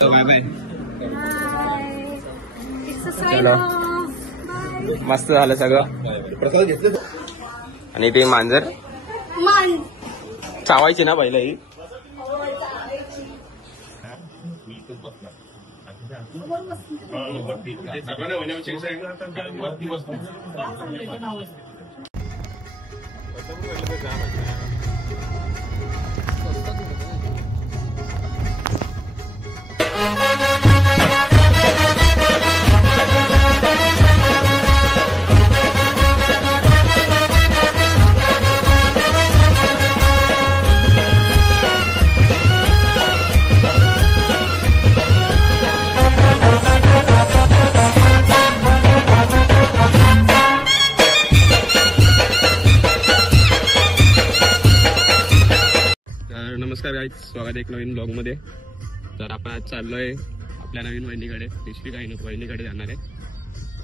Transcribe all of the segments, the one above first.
Bye bye. मस्त झालं सगळं. आणि ते मांजर चावायची ना पहिला ही. नमस्कार गाईज, स्वागत एक नवीन ब्लॉग मध्ये. तर आपण आज चाललोय आपल्या नवीन वहिनीकडे, पिशवी काही वहिनीकडे जाणार आहे.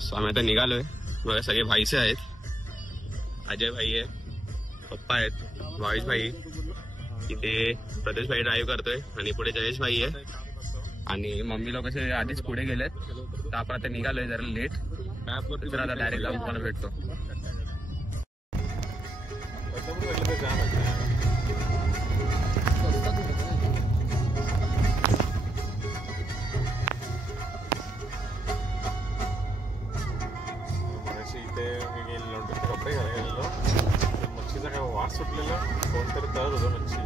सो आम्ही आता निघालोय. बघा सगळे भाईचे आहेत. अजय भाई आहे, पप्पा आहेत, भावेश भाई, इथे प्रदेश भाई ड्राईव्ह करतोय आणि पुढे जयेश भाई आहे. आणि मम्मी लोक कसे आधीच पुढे गेलेत. तर आपण आता निघालोय जरा लेट. तर आता डायरेक्ट जाऊन तुम्हाला भेटतो. कपडे घालायला गेलेलो, मच्छीचा काय वास सुटलेला, कोणतरी तळत होतं मच्छी.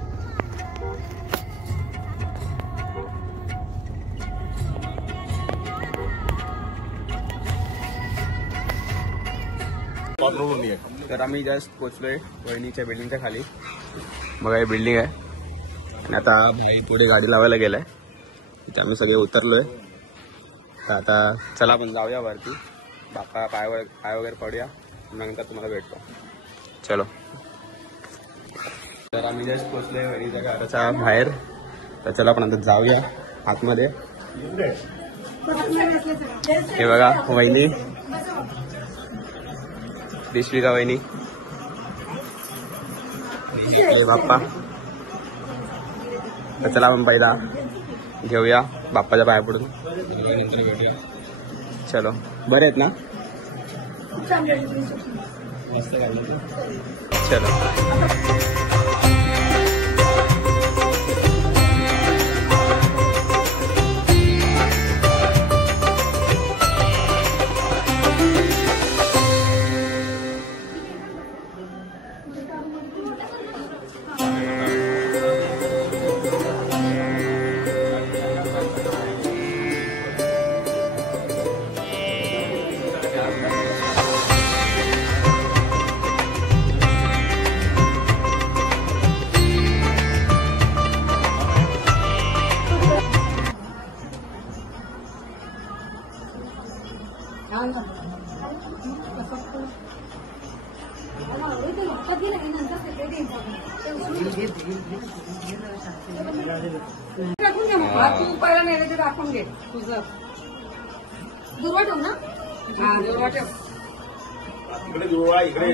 तर आम्ही जस्ट पोहोचलोय वहिनीच्या बिल्डिंगच्या खाली. बघा ही बिल्डिंग आहे. आणि आता भाई पुढे गाडी लावायला गेलाय. इथे आम्ही सगळे उतरलोय. तर आता चला आपण जाऊया वरती. बाप्पा पाय वगैरे पडूया, नंतर तुम्हाला भेटतो. चलो. तर आम्ही जस्ट पोहोचलोय वहिनीच्या घराच्या बाहेर. तर चला आपण आता जाऊया आतमध्ये. हे बघा वहिनी, दिसली का वहिनी? बाप्पा. तर चला आपण पहिला घेऊया बाप्पाच्या पाया पडून. चलो. बरे आहेत ना? चलो. तू पहिला नैवेद्य दाखवून घे तुझं. दुर्वा ठेव ना. हा दुर्वा ठेव. इकडे जुळवा, इकडे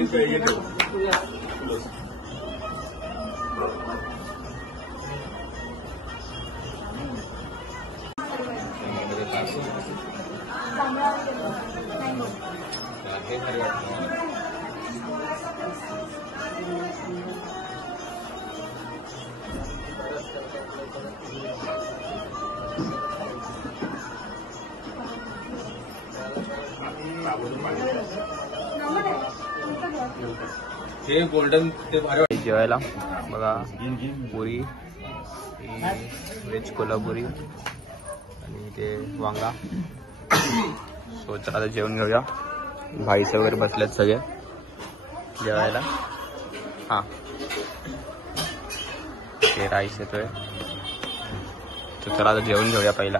हे गोल्डन ते भारी जेवायला. बघा पुरी, व्हेज कोल्हापुरी आणि ते वांगा. सो चला आता जेवण घेऊया. भाईसे वगैरे बसलेत सगळे जेवायला. हा ते राईस येतोय. तर चला आता जेवण घेऊया पहिला.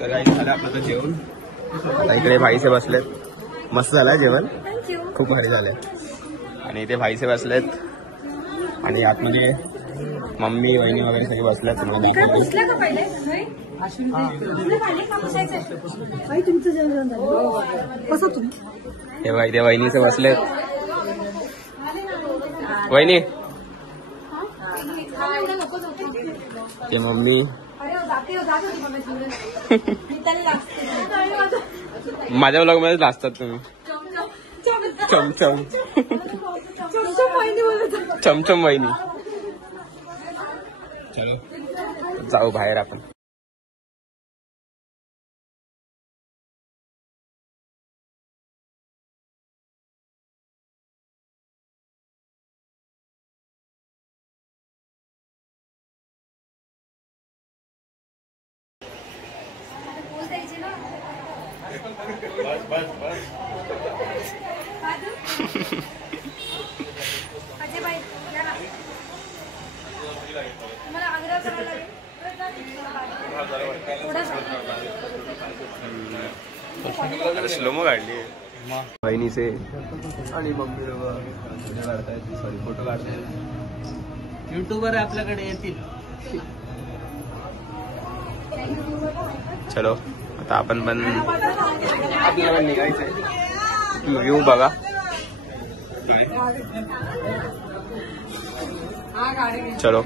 तर काही झालं आपलं तर जेवण. इकडे भाईसे बसलेत. मस्त झालंय जेवण, खूप भारी झालंय. आणि इथे भाईसे बसलेत आणि आतमध्ये मम्मी वहिनी वगैरे सगळे बसलेत. हे बघा इथे वहिनीचे बसलेत. वहिनी ते मम्मी माझ्या ब्लॉग मध्ये असतात तुम्ही चमचम चमचम वहिनी. चलो जाऊ बाहेर आपण. स्लोमो काढली बहिणीचे आणि मम्मी काढतायत. सॉरी फोटो काढतायत. युट्यूबर आपल्याकडे येतील. चलो आता आपण पण आपल्याला निघायचंय. व्ह्यू बघा. चलो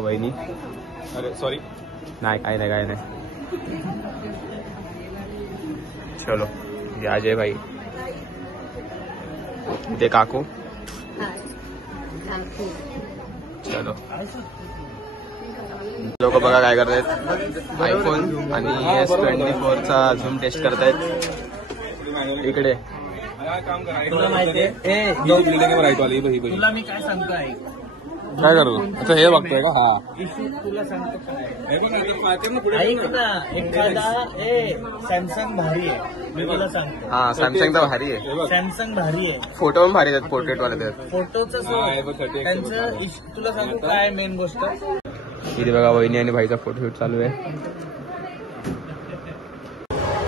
बहिणी. अरे सॉरी. नाही काय नाही काय नाही. चलो ये अजय भाई ते काकू. चलो लोक बघा काय करतायत. आयफोन आणि S24 चा झूम टेस्ट करतायत. इकडे तुला माहितीये तुला मी काय सांगतो आहे. काय करू आता हे बघतोय का. हा इश्यू तुला सांगतो काय ऐक ना. एखादा सॅमसंग भारी आहे. मी तुला सांगतो. हा सॅमसंग तर भारी आहे. सॅमसंग भारी आहे. फोटो पण भारी आहेत. पोर्ट्रेट वाले आहेत. फोटोचं त्यांचं तुला सांगतो काय मेन गोष्ट. इथे बघा वहिनी आणि भाईचा फोटोशूट चालू आहे.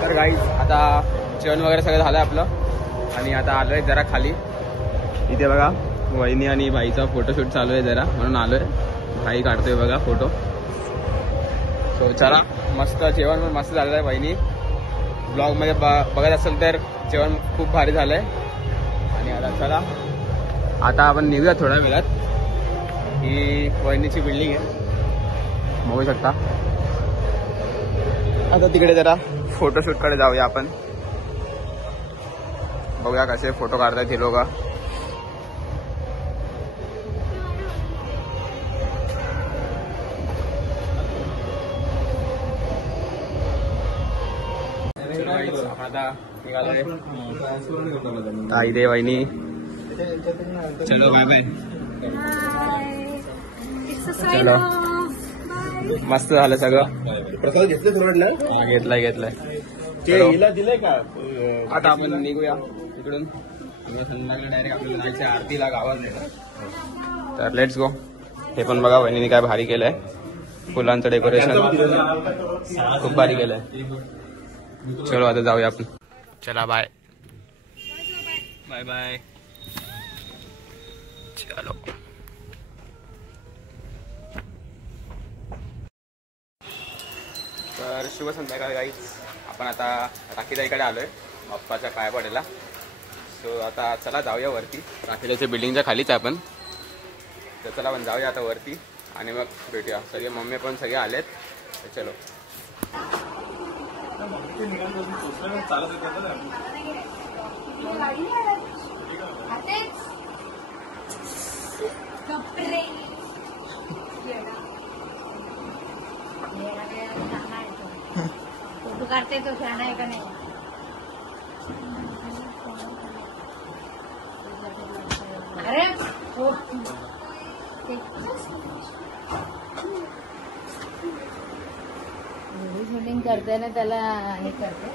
तर गाईज आता जेवण वगैरे सगळं झालं आपलं आणि आता आलोय जरा खाली. इथे बघा वहिनी आणि भाईचा फोटोशूट चालू आहे जरा म्हणून आलोय. भाई काढतोय बघा फोटो. सो चला मस्त जेवण पण मस्त झालं आहे. वहिनी ब्लॉग मध्ये बघत असेल तर जेवण खूप भारी झालंय. आणि आता चला आता आपण निघूया थोड्या वेळात. ही वहिनीची बिल्डिंग आहे बघू शकता. आता तिकडे जरा फोटोशूट कडे जाऊया आपण. बघूया कसे फोटो काढतायत हे लोक. आता निघालोय. आई दे वहिनी. चलो बाय बाय. चलो मस्त झालं सगळं. प्रसाद घेतलं थोडं. घेतलाय. हिला दिलंय का. आता आपण निघूया इकडून. संध्याकाळी डायरेक्ट आपल्याला जायचं आरतीला गावात. तर लेट्स गो. हे पण बघा वहिनीने काय भारी केलंय. फुलांचं डेकोरेशन खूप भारी केलंय. चलो आता जाऊया आपण. चला बाय बाय बाय. चलो तर शुभ संध्याकाळ गाईज. आपण आता राखीताईकडे आलोय बाप्पाच्या पाया पडायला. सो आता चला जाऊया वरती. राखीताईच्या बिल्डिंगच्या खालीच आहे आपण. तर चला आपण जाऊया आता वरती आणि मग भेटूया. सगळे मम्मी पण सगळे आलेत. तर चलो फोटो काढते तो छान आहे का नाही. अरे शूटिंग करते ना त्याला हे करते.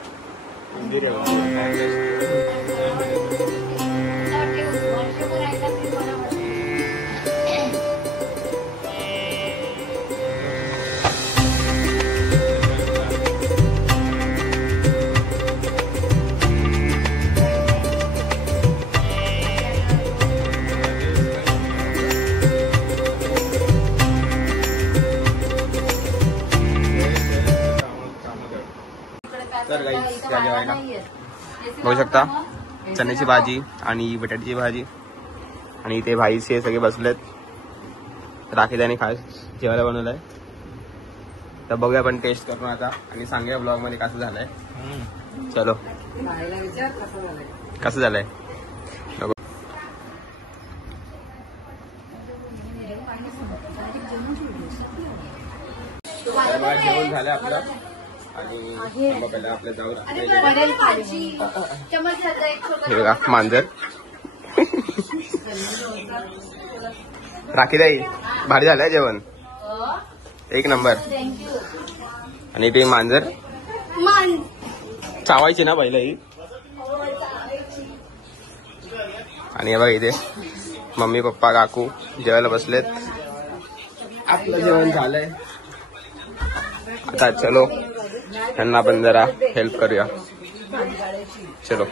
तर गाईस त्या जेवायला बघू शकता चण्याची भाजी आणि बटाट्याची भाजी आणि इथे भाईचे सगळे बसलेत. राखीदाने जेवायला बनवलंय. तर बघूया आपण टेस्ट करून आता आणि सांगूया ब्लॉग मध्ये कसं झालंय. चलो बाईला विचार कसं झालंय. कसं झालंय. जेवण झालं आपलं आणि पहिला आपल्या जाऊ हे बघा मांजर. राखी ताई भारी झालंय जेवण एक नंबर. आणि ते मांजर चावायची ना पहिला ही. आणि हे बघा इथे मम्मी पप्पा काकू जेवायला बसलेत. आपलं जेवण झालंय आता. चलो त्यांना पण जरा हेल्प करूया. चलो